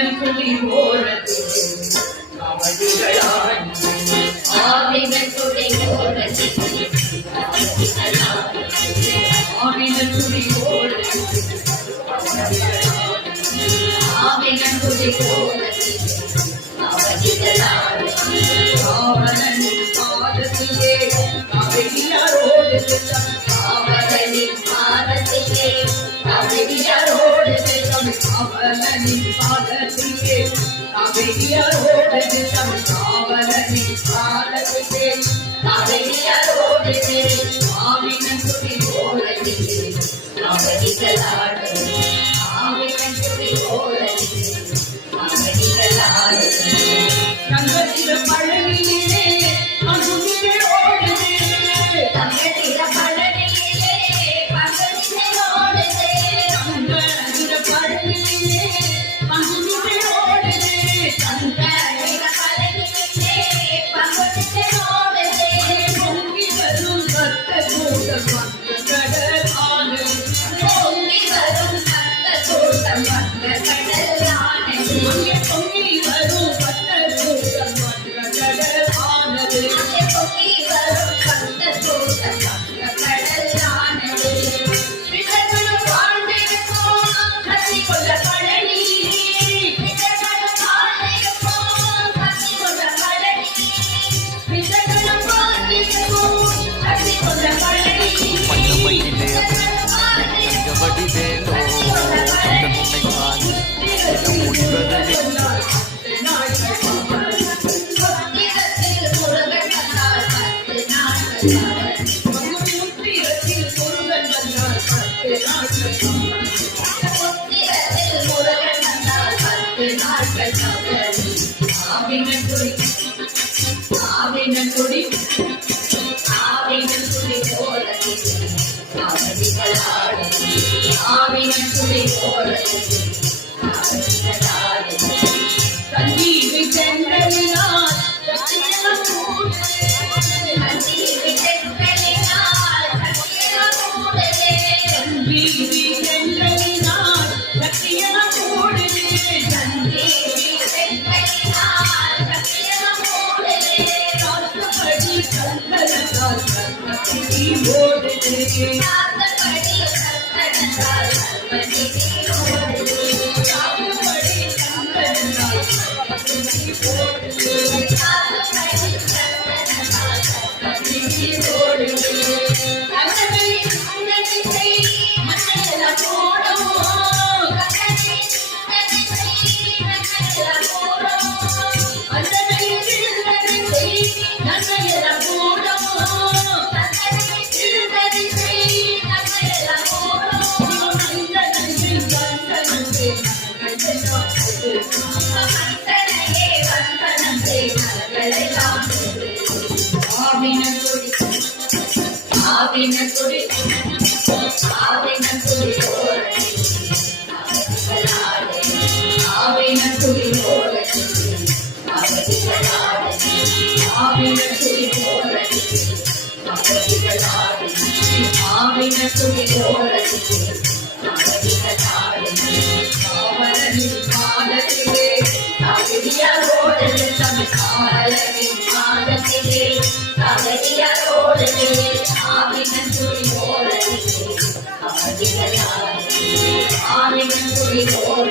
ஆவினன் துளி ஓரத்தில் அவதிகளாடி ஆவினன் துளி ஓரத்தில் ஆவினன் துளி ஓரத்தில் ஆவினன் துளி ஓரத்தில் அவதிகளாடி ஆவலனின் பாதத்திலே அவதியாரோடு அவனின் பாதத்திலே அவதியாரோடு அவலனின் பாதத்திலே அவதியாரோடு அவலனின் பாதத்திலே அவதியாரோடு ஆவினன் துளி ஓரத்திலே அவதிகளாடி ஆவினன் துளி ஓரத்தில் அவதிகளாடி தங்கத்தில பழனியிலே அங்குமிலே ஓடுதே தங்கத்தில பழனியிலே பங்கத்திலே ஓடுதே தங்கத்தில பழனியிலே அங்குமிலே ஓடுதே தங்கத்தில பழனியிலே பங்கத்திலே ஓடுதே பொங்கி வரும் பக்த கூட்டம் வந்த கடல் ஆனது பொங்கி வரும் பக்த கூட்டம் வந்த கடல் ஆனது அங்கே பொங்கி வரும் பக்த கூட்டம் வந்த கடல் ஆனது அங்கே பொங்கி வரும் பக்த கூட்டம் வந்த கடல் ஆனது பிதர்களும் வாழ்ந்திருக்கும் கத்திக்கொண்ட பழனியிலே பிதர்களும் வாழ்ந்திருக்கும் கத்திக்கொண்ட பழனியிலே பிதர்களும் வாழ்ந்திருக்கும் கத்திக்கொண்ட பழனியிலே மன்னமையிலே பிதர்களும் வாழ்ந்திருக்கும் வடிவேலோ அந்த உன்னை காண முடிவதில்லை முத்திரத்தில் முருகன் வந்தார் 10 நாட்கள் முத்திரத்தில் முருகன் வந்தார் 10 நாட்கள் தவறி ஆவினன் துளி ஆவினன் துளி ஆவினன் துளி ஓரத்தில் அவதிகளாடி ஆவினன் துளி ஓரத்தில் அவதிகளாடி கண்ணீரை சென்றலினால் சத்தியம் கண்ணீரை சென்றலினால் சத்தியம் மூடுதே கண்ணீரை சென்றலினால் சத்தியம் ஓடுதே கண்ணீரை சென்றலினால் சத்தியம் மூடுதே காத்தபடி கந்தனத்தால் கர்மத்தினி ஓடுதே காத்தபடி கர்த்தனத்தால் கர்மத்தினி ஓடுதே காத்தபடி கந்தனத்தால் கர்மத்தினி ஓடுதே காத்தபடி கர்த்தனத்தால் கர்மத்தினி ஓடுதே கண்ணனை கண்ணனை மண்ணெல்லாம் போடும் கண்ணனை மண்ணெல்லாம் போடும் அந்தனை சிறுநடை நன்மையெல்லாம் கூடும் கண்ணனை திருநடை நம்மையெல்லாம் போடும் அந்தனை கந்தனத்தை நகலெல்லாம் கண்ணனையே கண்ணனத்தை நகலெல்லாம் ஆவினன் துளி ஆவினன் துளி ஆவினன் துளி ஓரத்தில் அவதிகளாடி ஆவினன் துளி ஓரத்தில் அவதிகளாடி ஆவினன் துளி ஓரத்தில் அவதிகளாடி ஆவினன் துளி ஓரத்தில் அவதிகளாடி அவலனின் பாதத்திலே அவதியாரோடு காலனின் பாதத்திலே அவதியாரோடு ஆவினன் துளி ஓரத்தில் அவதிகளாடி ஆவினன் துளி ஓரத்தில்